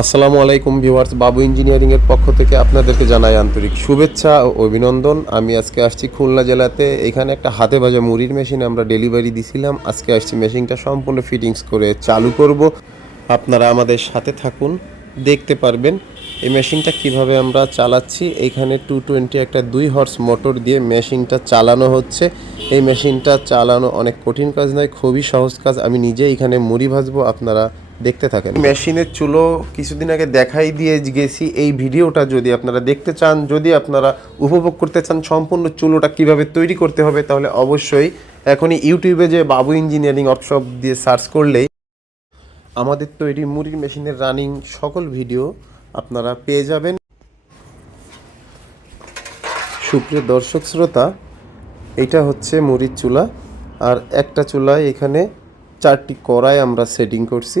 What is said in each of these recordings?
আসসালামু আলাইকুম ভিউয়ার্স, বাবু ইঞ্জিনিয়ারিং এর পক্ষ থেকে আপনাদেরকে জানাই আন্তরিক শুভেচ্ছা ও অভিনন্দন। আমি আজকে আসছি খুলনা জেলাতে। এখানে একটা হাতে ভাজা মুড়ির মেশিন আমরা ডেলিভারি দিছিলাম। আজকে আসছি মেশিনটা সম্পূর্ণ ফিটিংস করে চালু করব। আপনারা আমাদের সাথে থাকুন, দেখতে পারবেন এই মেশিনটা কীভাবে আমরা চালাচ্ছি। এইখানে টু টোয়েন্টি একটা দুই হর্স মোটর দিয়ে মেশিনটা চালানো হচ্ছে। এই মেশিনটা চালানো অনেক কঠিন কাজ নয়, খুবই সহজ কাজ। আমি নিজে এখানে মুড়ি ভাজবো, আপনারা দেখতে থাকেন। মেশিনের চুলো কিছুদিন আগে দেখাই দিয়ে গেছি, এই ভিডিওটা যদি আপনারা দেখতে চান, যদি আপনারা উপভোগ করতে চান সম্পূর্ণ চুলোটা কীভাবে তৈরি করতে হবে, তাহলে অবশ্যই এখনই ইউটিউবে যে বাবু ইঞ্জিনিয়ারিং ওয়ার্কশপ দিয়ে সার্চ করলেই আমাদের তৈরি মুড়ির মেশিনের রানিং সকল ভিডিও আপনারা পেয়ে যাবেন। সুপ্রিয় দর্শক শ্রোতা, এটা হচ্ছে মুড়ির চুলা, আর একটা চুলায় এখানে চারটি কড়াই আমরা সেটিং করছি।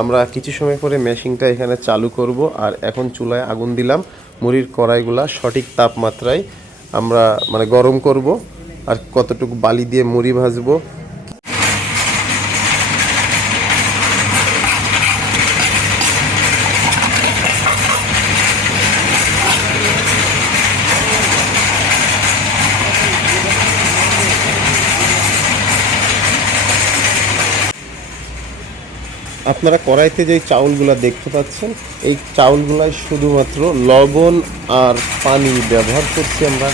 আমরা কিছু সময় পরে মেশিনটা এখানে চালু করব আর এখন চুলায় আগুন দিলাম। মুড়ির কড়াইগুলা সঠিক তাপমাত্রায় আমরা মানে গরম করব। আর কতটুকু বালি দিয়ে মুড়ি ভাজবো আপনারা কড়াইতে যে চাউলগুলো দেখতে পাচ্ছেন, এই চাউলগুলায় শুধুমাত্র লবণ আর পানি ব্যবহার করছি আমরা।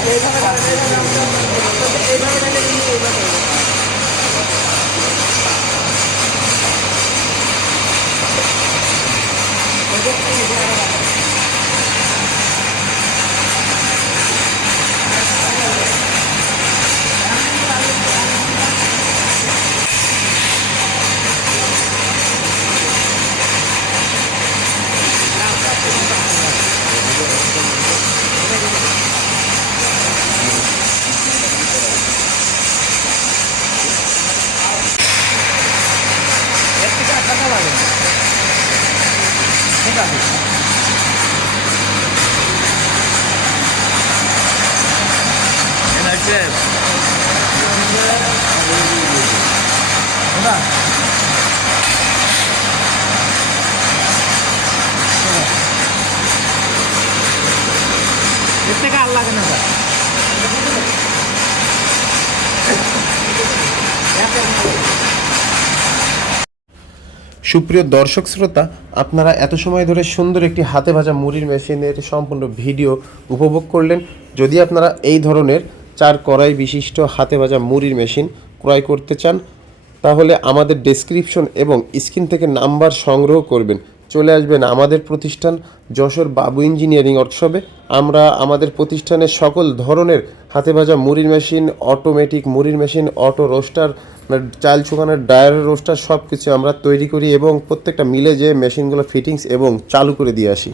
এর ঠিক আছে দাদা এর থেকে আর লাগে না স্যার সুপ্রিয় দর্শক শ্রোতা, আপনারা এত সময় ধরে সুন্দর একটি হাতে ভাজা মুড়ির মেশিনের সম্পূর্ণ ভিডিও উপভোগ করলেন। যদি আপনারা এই ধরনের চার কড়াই বিশিষ্ট হাতে ভাজা মুড়ির মেশিন ক্রয় করতে চান, তাহলে আমাদের ডেসক্রিপশন এবং স্ক্রিন থেকে নাম্বার সংগ্রহ করবেন। চলে আসবেন আমাদের প্রতিষ্ঠান যশোর বাবু ইঞ্জিনিয়ারিং ওয়ার্কশপে। আমরা আমাদের প্রতিষ্ঠানের সকল ধরনের হাতে ভাজা মুড়ির মেশিন অটোমেটিক মুড়ির মেশিন অটো রোস্টার চাল শুকানোর ডায়ার রোস্টার সব কিছু আমরা তৈরি করি এবং প্রত্যেকটা মিলে যে মেশিনগুলো ফিটিংস এবং চালু করে দিয়ে আসি।